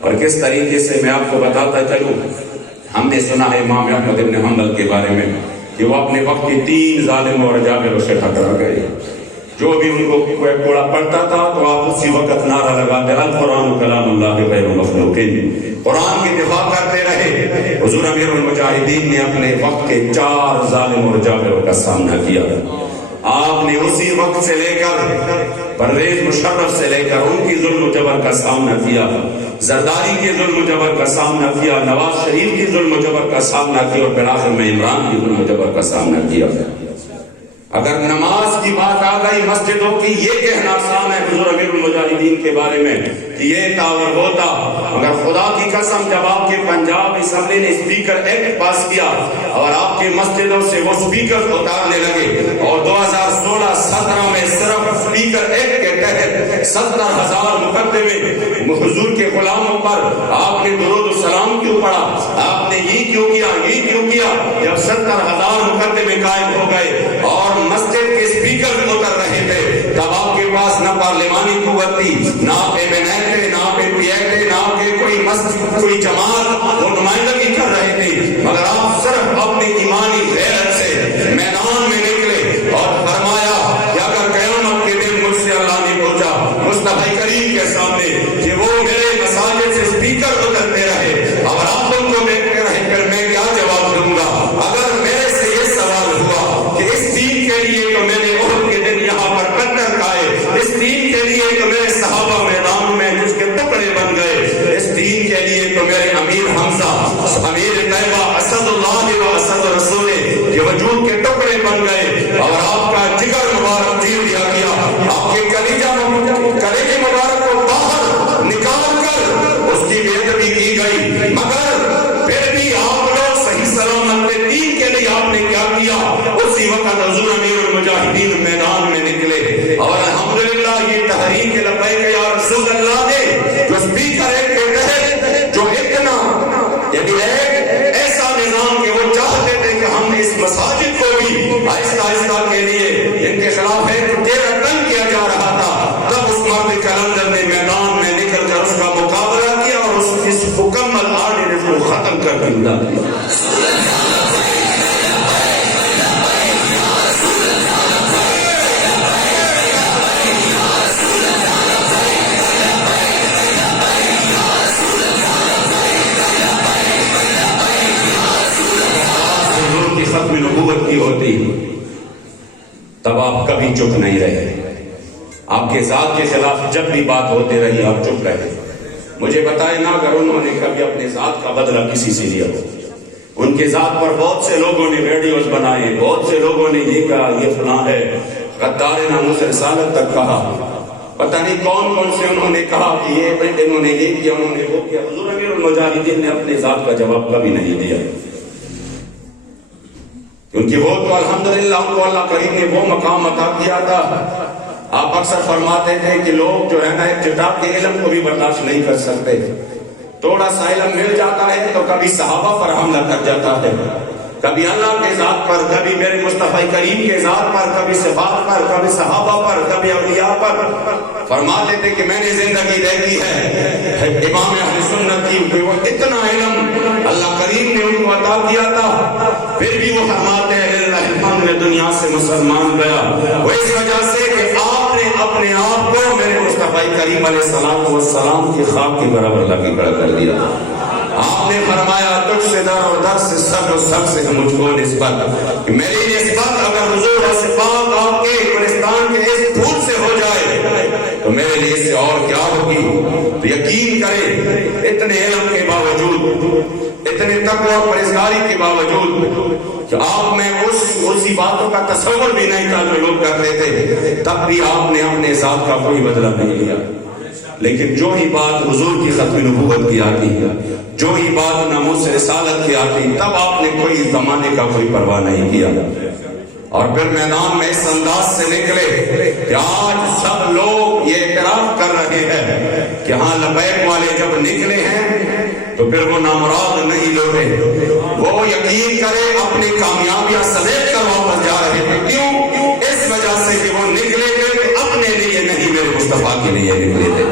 اور کس طریقے سے میں آپ کو بتاتا چلوں، ہم نے سنا ہے امام احمد بن حنبل کے بارے میں کہ وہ اپنے وقت کے 3 ظالم اور جابروں سے ٹکرا گئے. جو بھی ان کو کوئی کوڑا پڑتا تھا تو آپ اسی وقت نعرہ لگاتے القرآن کلام اللہ غیر مخلوق، قرآن کی دفاع کرتے رہے. حضور امیر المجاہدین نے اپنے وقت کے 4 ظالم اور جابروں کا سامنا کیا. آپ نے اسی وقت سے لے کر پرویز مشرف سے لے کر ان کی ظلم و جبر کا سامنا کیا، زرداری کے ظلم و جبر کا سامنا کیا، نواز شریف کی ظلم و جبر کا سامنا کیا، اور بالآخر میں عمران کی ظلم و جبر کا سامنا کیا. اگر نماز کی بات آ گئی مسجدوں کی، یہ کہنا آسان ہے حضور امیر المجاہدین کے بارے میں کہ یہ ٹاور ہوتا، مگر خدا کی قسم جب آپ کے پنجاب اسمبلی نے اسپیکر ایکٹ پاس کیا اور آپ کے مسجدوں سے وہ اسپیکر اتارنے لگے، اور 2016-17 میں صرف اسپیکر ایکٹ کے تحت 70,000 مقدمے حضور کے غلاموں پر آپ نے درود السلام کیوں پڑھا، آپ نے یہ کیوں کیا، یہ کیوں کیا؟ جب 70,000 مقدمے قائم ہو گئے اور مسجد کے اسپیکر اتر رہے تھے، تب آپ کے پاس نہ پارلیمانی قوت تھی، نہ آپ نہ آپ نہ آپ کے کوئی مسجد کوئی جماعت وہ نمائندگی کر رہے تھے، مگر آپ صرف اپنی ایمانی غیرت سے میدان میں نکلے اور فرمایا کہ اگر قیامت کے دن مجھ سے اللہ نے پوچھا مصطفی کریم کے سامنے کہ وہ میرے مساجد سے اسپیکر اترتے رہے اور آپ ان کو دیکھتے رہے، پھر میں کیا جواب دوں گا؟ اگر میرے سے یہ سوال ہوا کہ اس دین کے لیے تو میں نے احد کے دن یہاں پر پتھر کھائے، اس دین کے لیے تو میرے صحابہ میدان میں جس کے ٹکڑے بن گئے، اس دین کے لیے تو میرے امیر حمزہ، امیر طیبہ، اسد اللہ و اسد رسول کے وجود کے ٹکڑے بن گئے، اور آپ کا جگر مبارک چیر دیا گیا، آپ کے کلیجہ مبارک کو باہر نکال کر اس کی بے ادبی کی گئی، مگر پھر بھی آپ لوگ صحیح سلامت دین کے لیے آپ نے کیا کیا؟ اسی وقت حضور امیر المجاہدین میدان میں نکلے، اور الحمدللہ یہ تحریک لبیک یا رسول اللہ نے جو اسپیکر ایکٹ کے تحت جو اتنا یعنی ایک ایسا نظام کہ وہ چاہتے تھے کہ ہم اس مساجد کو بھی آہستہ آہستہ کے لیے ان کے خلاف ایک ڈیرہ تنگ کیا جا رہا تھا، تب اس مرد کلندر نے میدان میں نکل کر اس کا مقابلہ کیا اور اس مکمل آرڈیننس کو ختم کر دیا. ختم نبوت کی ہوتی تب آپ کبھی چپ نہیں رہے، آپ کے ذات کے خلاف جب بھی بات ہوتے رہی آپ چپ رہے. مجھے بتائیں نا اگر انہوں نے کبھی اپنے ذات کا بدلہ کسی سے لیا ہو. ان کے ذات پر بہت سے لوگوں نے ویڈیوز بنائے، بہت سے لوگوں نے یہ کہا یہ فلاں ہے، غدار ناموس رسالت تک کہا، پتہ نہیں کون کون سے انہوں نے کہا کہ یہ انہوں نے یہ کیا، انہوں نے وہ کیا. حضور امیر المجاہدین نے اپنے ذات کا جواب کبھی نہیں دیا، کیونکہ وہ تو الحمدللہ ان کو اللہ کریم نے وہ مقام عطا کیا تھا. آپ اکثر فرماتے تھے کہ لوگ جو ہے نا ایک کتاب کے علم کو بھی برداشت نہیں کر سکتے، تھوڑا سا علم مل جاتا ہے تو کبھی صحابہ پر حملہ کر جاتا ہے، کبھی اللہ کے ذات پر، کبھی میرے مصطفی کریم کے ذات پر، کبھی صفات پر، کبھی صحابہ پر، کبھی اولیاء پر. فرماتے تھے کہ میں نے زندگی دیکھی ہے امام اہل سنت کی، وہ اتنا علم اللہ کریم نے ان کو عطا کیا تھا، پھر بھی وہ فرماتے ہیں اللہ الحمد نے دنیا سے مسلمان گیا وہ اس وجہ سے کہ آپ نے اپنے آپ کو میرے مصطفی کریم علیہ السلام کی خاک کے برابر لگی کھڑا کر دیا. آپ نے فرمایا تجھ سے در اور در سے سب و سب سے مجھ کو نسبت، کہ میری نسبت اگر حضور صفات آپ کے گلستان کے اس پھول سے ہو جائے تو میرے لیے سے اور کیا ہوگی. تو یقین کریں اتنے علم کے باوجود، اتنے تقوی اور پرہیزگاری کے باوجود کہ آپ میں اسی باتوں کا تصور بھی نہیں تھا جو لوگ کرتے تھے، تب بھی آپ نے اپنے ذات کا کوئی بدلہ نہیں لیا. لیکن جو ہی بات حضور کی ختم نبوت کی آتی ہے، جو ہی بات ناموس رسالت کی آتی، تب آپ نے کوئی زمانے کا کوئی پرواہ نہیں کیا. اور پھر میدان میں اس انداز سے نکلے کہ آج سب لوگ یہ اعتراف کر رہے ہیں کہ ہاں لبیک والے جب نکلے ہیں تو پھر وہ نامراد نہیں لوٹے، وہ یقین کرے اپنی کامیابیاں سمیٹ کر واپس جا رہے تھے. کیوں؟ اس وجہ سے کہ وہ نکلے تھے اپنے لیے نہیں، میرے مصطفیٰ کے لیے نکلے تھے.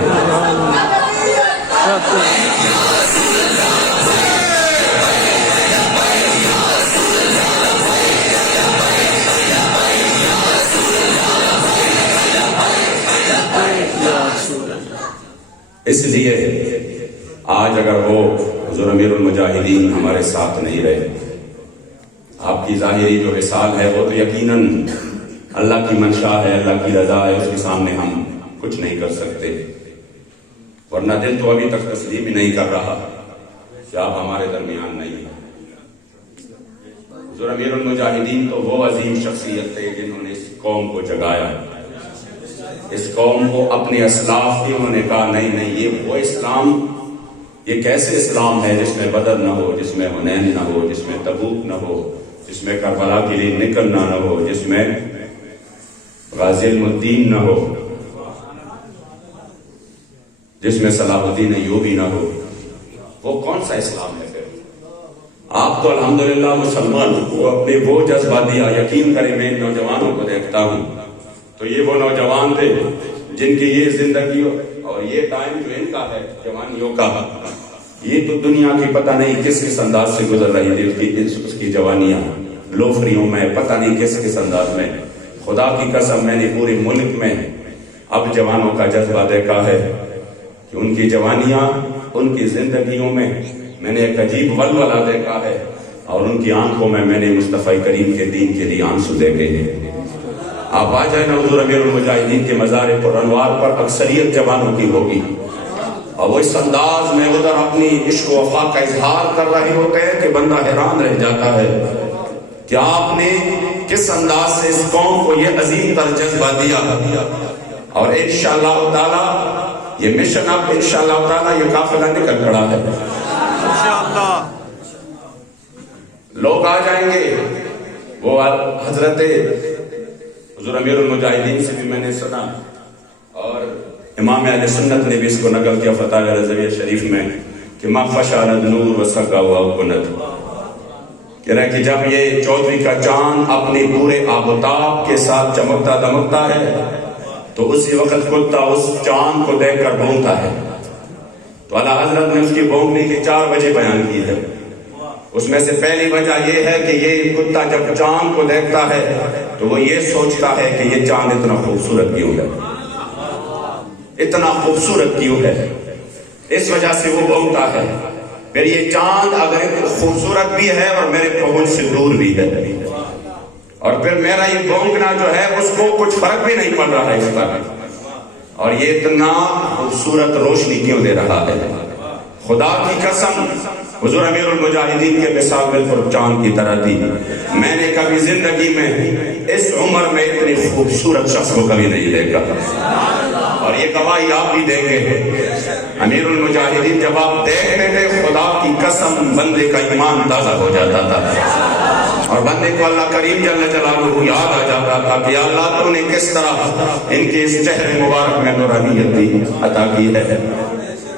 اس لیے آج اگر وہ حضور امیر المجاہدین ہمارے ساتھ نہیں رہے، آپ کی ظاہری جو وصال ہے وہ تو یقیناً اللہ کی منشا ہے، اللہ کی رضا ہے، اس کے سامنے ہم کچھ نہیں کر سکتے، ورنہ دل تو ابھی تک تسلیم ہی نہیں کر رہا کہ آپ ہمارے درمیان نہیں ہیں۔ حضور امیر المجاہدین تو وہ عظیم شخصیت تھے جنہوں نے اس قوم کو جگایا، اس قوم کو اپنے اسلاف کی انہوں نے کہا نہیں یہ وہ اسلام، یہ کیسے اسلام ہے جس میں بدر نہ ہو، جس میں حنین نہ ہو، جس میں تبوک نہ ہو، جس میں کربلا کے لیے نکلنا نہ ہو، جس میں غازی الدین نہ ہو، جس میں صلاح الدین ایوبی نہ ہو، وہ کون سا اسلام ہے پھر؟ آپ تو الحمدللہ مسلمان کو اپنے وہ جذبہ دیا۔ یقین کریں میں ان نوجوانوں کو دیکھتا ہوں تو یہ وہ نوجوان تھے جن کی یہ زندگی اور یہ ٹائم جو ان کا ہے جوانیوں کا، یہ تو دنیا کی پتہ نہیں کس کس انداز سے گزر رہی تھی، اس کی جوانیاں لوفریوں میں، پتہ نہیں کس کس انداز میں۔ خدا کی قسم میں نے پورے ملک میں اب جوانوں کا جذبہ دیکھا ہے کہ ان کی جوانیاں، ان کی زندگیوں میں نے ایک عجیب ولولہ دیکھا ہے، اور ان کی آنکھوں میں نے مصطفی کریم کے دین کے لیے آنسو دیکھے ہیں۔ آپ آ جائیں نا حضور امیر المجاہدین کے مزار پر انوار پر، اکثریت جوانوں کی ہوگی، اور وہ اس انداز میں ادھر اپنی عشق و وفا کا اظہار کر رہے ہوتے ہیں کہ بندہ حیران رہ جاتا ہے کہ آپ نے کس انداز سے اس قوم کو یہ عظیم تر جذبہ دیا۔ اور انشاءاللہ تعالی یہ مشن اب انشاءاللہ تعالی یہ قافلہ نکل پڑا ہے، لوگ آ جائیں گے۔ وہ حضرت حضور امیر المجاہدین سے بھی میں نے سنا، اور امام اہل سنت نے بھی اس کو نقل کیا فتاوی رضویہ شریف میں کہ ما فشارد نور وسقا وکنت، کہہ رہا ہے کہ جب یہ چودھری کا چاند اپنے پورے آب و تاب کے ساتھ چمکتا دمکتا ہے تو اسی وقت کتا اس چاند کو دیکھ کر بھونکتا ہے۔ تو اعلیٰ حضرت نے اس کی بھونکنے کی 4 وجہ بیان کی ہے۔ اس میں سے پہلی وجہ یہ ہے کہ یہ کتا جب چاند کو دیکھتا ہے تو وہ یہ سوچتا ہے کہ یہ چاند اتنا خوبصورت کیوں ہے، اتنا خوبصورت کیوں ہے، اس وجہ سے وہ بھونکتا ہے۔ پھر یہ چاند اگر خوبصورت بھی ہے اور میرے پہنچ سے دور بھی ہے، اور پھر میرا یہ بھونکنا جو ہے اس کو کچھ فرق بھی نہیں پڑ رہا ہے اس پر، اور یہ اتنا خوبصورت روشنی کیوں دے رہا ہے۔ خدا کی قسم حضور امیر المجاہدین کے مثال بالکل چاند کی طرح تھی۔ میں نے کبھی زندگی میں اس عمر میں اتنی خوبصورت شخص کو کبھی نہیں دیکھا، اور یہ گواہی آپ بھی دیں گے۔ امیر المجاہدین جب آپ دیکھتے تھے خدا کی قسم بندے کا ایمان تازہ ہو جاتا تھا، اور بندے کو اللہ کریم جل جلالہ یاد آ جاتا تھا کہ اللہ تو نے کس طرح ان کے اس چہرے مبارک میں نورانیت دی عطا کی ہے۔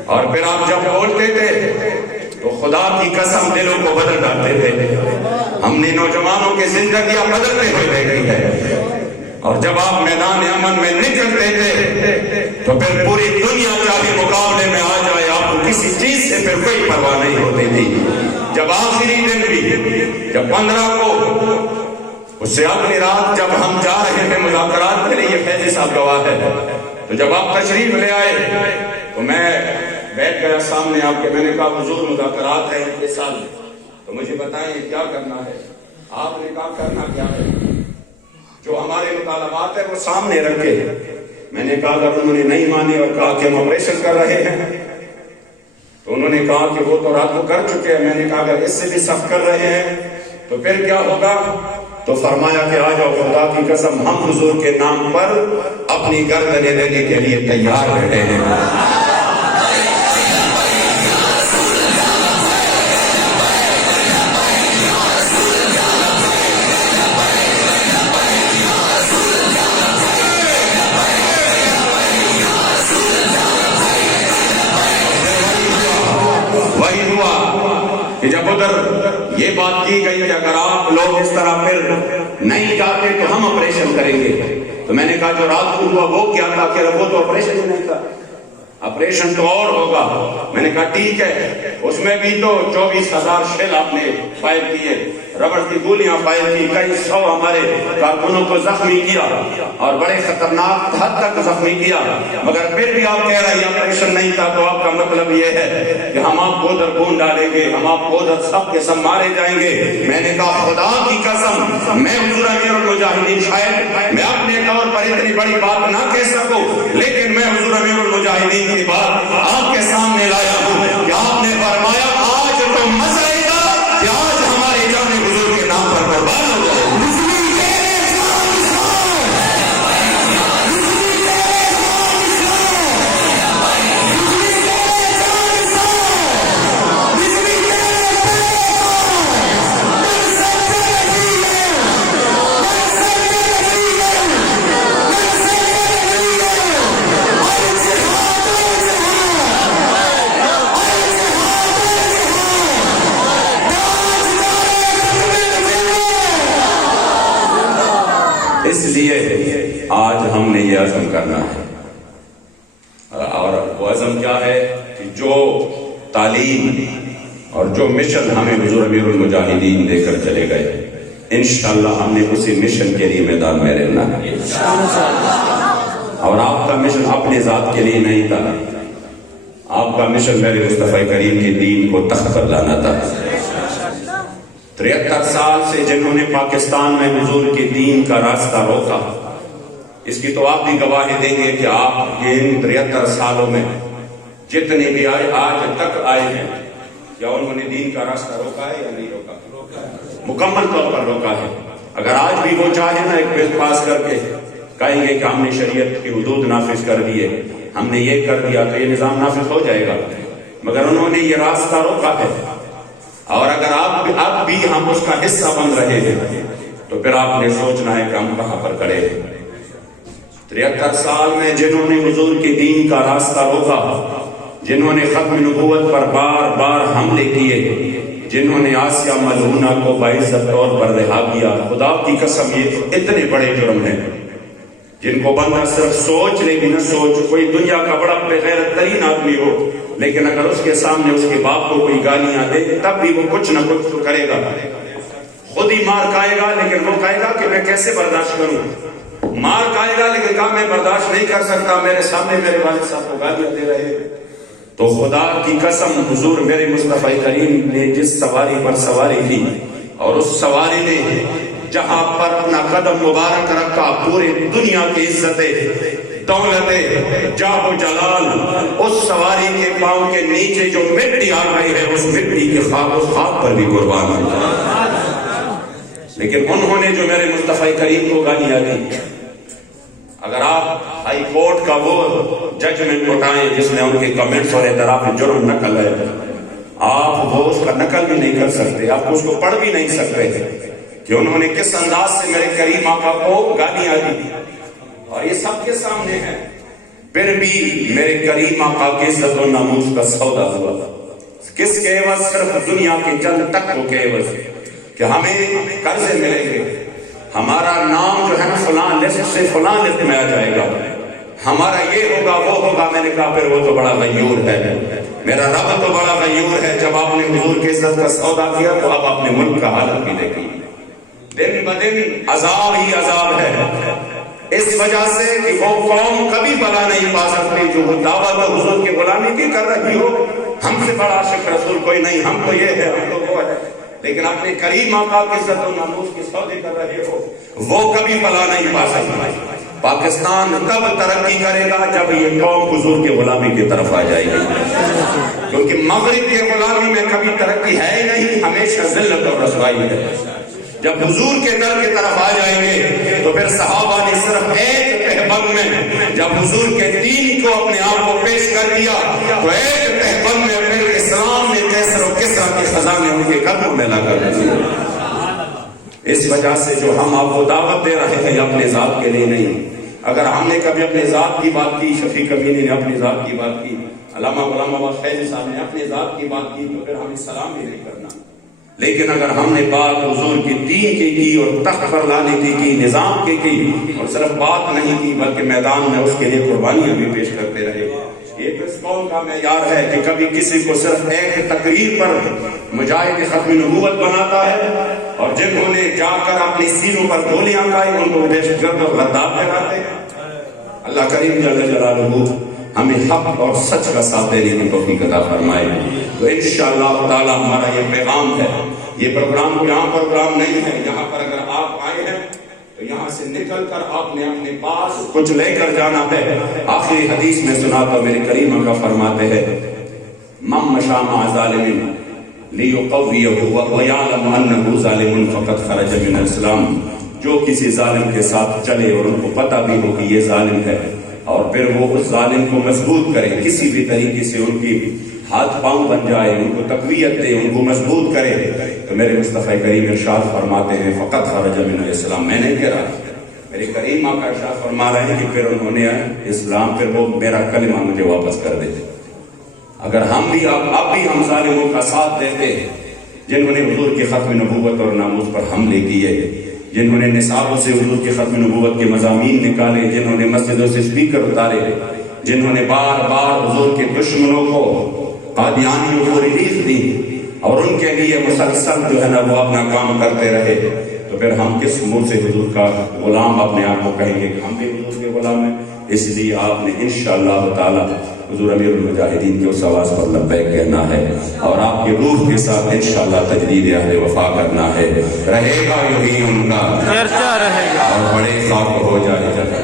اور پھر آپ جب بولتے تھے تو خدا کی قسم دلوں کو بدل ڈالتے تھے۔ ہم نے نوجوانوں کی زندگیاں بدلتے ہوئے دیکھی ہے، اور جب آپ میدان امن میں نکلتے تھے تو پھر پوری دنیا چاہے مقابلے میں آ جائے آپ کو کسی چیز سے پھر کوئی پرواہ نہیں ہوتی تھی۔ جب آخری دن بھی جب 15 کو اس سے اگلی رات جب ہم جا رہے تھے مذاکرات کے لیے، یہ فیضی صاحب گواہ ہے، تو جب آپ تشریف لے آئے تو میں بیٹھ گیا سامنے آپ کے، میں نے کہا حضور مذاکرات ہے ان کے ساتھ، تو مجھے بتائیں کیا کرنا ہے۔ آپ نے کہا کرنا کیا ہے، جو ہمارے مطالبات ہے وہ سامنے رکھے۔ میں نے کہا اگر انہوں نے نہیں مانے اور کہا کہ ہم آپریشن کر رہے ہیں، تو انہوں نے کہا کہ وہ تو رات کو کر چکے ہیں۔ میں نے کہا اگر اس سے بھی سخت کر رہے ہیں تو پھر کیا ہوگا؟ تو فرمایا کہ آ جاؤ، خدا کی قسم ہم حضور کے نام پر اپنی گردنیں دینے کے لیے تیار بیٹھے ہیں۔ کہ جب ادھر یہ بات کی گئی کہ اگر آپ لوگ اس طرح پھر نہیں جاتے تو ہم آپریشن کریں گے، تو میں نے کہا جو رات کو ہوا وہ کیا تھا؟ کہ وہ تو آپریشن ہی نہیں تھا، آپریشن تو اور ہوگا. میں نے کہا ٹھیک ہے، اس میں بھی تو 24,000 شیل آپ نے فائر کیے، ربڑ کی گولیاں فائر کی، کئی 100 ہمارے کارکنوں کو زخمی کیا اور بڑے خطرناک حد تک زخمی کیا، مگر پھر بھی آپ کہہ رہے ہیں آپریشن نہیں تھا. تو آپ کا مطلب یہ ہے کہ ہم آپ کو ادھر خون ڈالیں گے، ہم آپ کو ادھر سب کے سب مارے جائیں گے. میں نے کہا خدا کی قسم، میں حضور امیر المجاہدین شاید میں اپنے طور پر اتنی بڑی بات نہ کہہ سکوں، لیکن میں حضور امیر المجاہدین کی بات آپ کے سامنے لایا ہوں کہ آپ نے فرمایا آج تو مزہ آئے گا کہ آج ہمارے جان حضور کے نام پر قربان ہو جائے. اس لیے آج ہم نے یہ عزم کرنا ہے، اور وہ عزم کیا ہے کہ جو تعلیم اور جو مشن ہمیں حضور امیر المجاہدین دے کر چلے گئے، انشاءاللہ ہم نے اسی مشن کے لیے میدان میں رہنا ہے. اور آپ کا مشن اپنے ذات کے لیے نہیں تھا، آپ کا مشن میرے مصطفیٰ کریم کے دین کو تخت پر لانا تھا. 73 سال سے جنہوں نے پاکستان میں حضور کے دین کا راستہ روکا، اس کی تو آپ بھی گواہی دیں گے کہ آپ ان 73 سالوں میں جتنے بھی آج تک آئے ہیں، کیا انہوں نے دین کا راستہ روکا ہے یا نہیں روکا؟ مکمل طور پر روکا ہے. اگر آج بھی وہ چاہے نا ایک بل پاس کر کے کہیں گے کہ ہم نے شریعت کی حدود نافذ کر دیے، ہم نے یہ کر دیا، تو یہ نظام نافذ ہو جائے گا، مگر انہوں نے یہ راستہ روکا ہے. اور اگر اب بھی ہم اس کا حصہ بن رہے ہیں تو پھر آپ نے سوچنا ہے کہ ہم کہاں پر کھڑے ہیں. 73 سال میں جنہوں نے حضور کے دین کا راستہ روکا، جنہوں نے ختم نبوت پر بار بار حملے کیے، جنہوں نے آسیہ ملعونہ کو باعزت طور پر رہا کیا، خدا کی قسم یہ تو اتنے بڑے جرم ہیں جن کو بندہ صرف سوچ لے بھی نہ سوچ. کوئی دنیا کا بڑا بغیرت ترین آدمی ہو، لیکن اگر اس کے سامنے اس کے باپ کو کوئی گالیاں دے تب بھی وہ کچھ نہ کچھ تو کرے گا. خود ہی مار کھائے گا، لیکن وہ کہے گا کہ میں کیسے برداشت کروں. مار کھائے گا لیکن کہا میں برداشت نہیں کر سکتا، میرے سامنے میرے والد صاحب کو گالیاں دے رہے. تو خدا کی قسم حضور میرے مصطفیٰ کریم نے جس سواری پر سواری کی، اور اس سواری نے جہاں پر اپنا قدم مبارک رکھا، پورے دنیا کی عزتیں، دولتیں، جاہ و جلال اس سواری کے پاؤں کے نیچے جو مٹی آ گئی ہے، اس مٹی کے خاک اس خاک پر بھی قربان ہوتا. لیکن انہوں نے جو میرے مصطفیٰ کریم کو گالیاں دی، اگر آپ ہائی کورٹ کا وہ ججمنٹ اٹھائیں جس میں ان کے کمنٹس اور اعتراف جرم نقل ہے، آپ وہ اس کا نقل بھی نہیں کر سکتے، آپ اس کو پڑھ بھی نہیں سکتے کہ انہوں نے کس انداز سے میرے کریم آقا کو گالیاں دی. اور یہ سب کے سامنے ہے. پھر بھی میرے کریم آقا کے عزت و ناموس کا سودا ہوا. کس کے عوض؟ صرف دنیا کے چند ٹکوں کے عوض کہ ہمیں قرضے ملیں گے، ہمارا نام جو ہے نا فلاں لسٹ سے فلاں لسٹ میں آ جائے گا، ہمارا یہ ہوگا وہ ہوگا. میں نے کہا پھر وہ تو بڑا غیور ہے، میرا رب تو بڑا غیور ہے. جب آپ نے حضور کی عزت کا سودا کیا تو اب اپنے ملک کا حالت بھی دیکھیے. دن بدن عذاب ہی عذاب ہے، اس وجہ سے کہ وہ قوم کبھی بلا نہیں پا سکتی جو وہ دعوت حضور کی غلامی کی کر رہی ہو. ہم سے بڑا عاشق رسول کوئی نہیں، ہم تو یہ ہے، ہم تو وہ ہے، لیکن اپنے کریم آقا کی عزت و ناموس کے سودے کر رہے ہو، وہ کبھی بلا نہیں پا سکتی. پاکستان تب ترقی کرے گا جب یہ قوم حضور کی غلامی کی طرف آ جائے گی، کیونکہ مغرب کی غلامی میں کبھی ترقی ہے ہی نہیں، ہمیشہ ذلت اور رسوائی ہے. جب حضور کے در کی طرف آ جائیں گے تو پھر صحابہ نے صرف ایک تہبند میں جب حضور کے دین کو اپنے آپ کو پیش کر دیا تو ایک تہبند میں پھر اسلام نے کیسر و کسرا کے خزانے ان کے قدموں میں لگا کر دیا. اس وجہ سے جو ہم آپ کو دعوت دے رہے ہیں اپنے ذات کے لیے نہیں. اگر ہم نے کبھی اپنے ذات کی بات کی، شفیق امینی نے اپنی ذات کی بات کی، علامہ غلام محمد فیض صاحب نے اپنے ذات کی بات کی، تو پھر ہمیں سلام بھی نہیں کرنا. لیکن اگر ہم نے بات حضور کی دین کی اور تخت پر لانے کی نظام کی اور صرف بات نہیں کی بلکہ میدان میں اس کے لیے قربانیاں بھی پیش کرتے رہے، یہ تو اس قوم کا معیار ہے کہ کبھی کسی کو صرف ایک تقریر پر مجاہد ختم نبوت بناتا ہے، اور جنہوں نے جا کر اپنی سینوں پر گولیاں کھائی ان کو دہشت گرد اور غدار کہلاتے ہیں۔ اللہ کریم جل جلالہ ہمیں حق اور سچ کا ساتھ دینے کی توفیق عطا فرمائے۔ تو انشاءاللہ تعالی ہمارا یہ پیغام ہے، یہ پروگرام کوئی عام پروگرام نہیں ہے۔ یہاں پر اگر آپ آئے ہیں تو یہاں سے نکل کر آپ نے اپنے پاس کچھ لے کر جانا ہے۔ آخری حدیث میں سنا تو میرے کریم کا فرماتے ہیں من مشى مع ظالم ليقويه ويعلم انه ظالم فقد خرج من الاسلام، جو کسی ظالم کے ساتھ چلے اور ان کو پتہ بھی ہو کہ یہ ظالم ہے، اور پھر وہ اس ظالم کو مضبوط کرے، کسی بھی طریقے سے ان کی ہاتھ پاؤں بن جائے، ان کو تقویت دے، ان کو مضبوط کرے، تو میرے مصطفی کریم ارشاد فرماتے ہیں فقط خرج من الاسلام۔ میں نہیں کہہ رہا، میرے کریم آقا ارشاد فرما رہے ہیں کہ پھر انہوں نے اسلام، پھر وہ میرا کلمہ مجھے واپس کر دیتے۔ اگر ہم بھی اب بھی ہم ظالموں کا ساتھ دیتے ہیں، جنہوں نے حضور کی ختم نبوت اور ناموس پر حملے کیے، جنہوں نے نصابوں سے حضور کی ختم نبوت کے مضامین نکالے، جنہوں نے مسجدوں سے سپیکر اتارے، جنہوں نے بار بار حضور کے دشمنوں کو، قادیانیوں کو ریلیف دی اور ان کے لیے مسلسل جو ہے نا وہ اپنا کام کرتے رہے، تو پھر ہم کس منہ سے حضور کا غلام اپنے آپ کو کہیں گے کہ ہم بھی حضور کے غلام ہیں؟ اس لیے آپ نے انشاءاللہ تعالی حضور امیر المجاہدین کے اس آواز پر لبیک کہنا ہے، اور آپ کی روح کے ساتھ انشاءاللہ تجدید اہل وفا کرنا ہے۔ رہے گا یہی ان کا چرچا رہے گا، اور بڑے خاک ہو جائے جب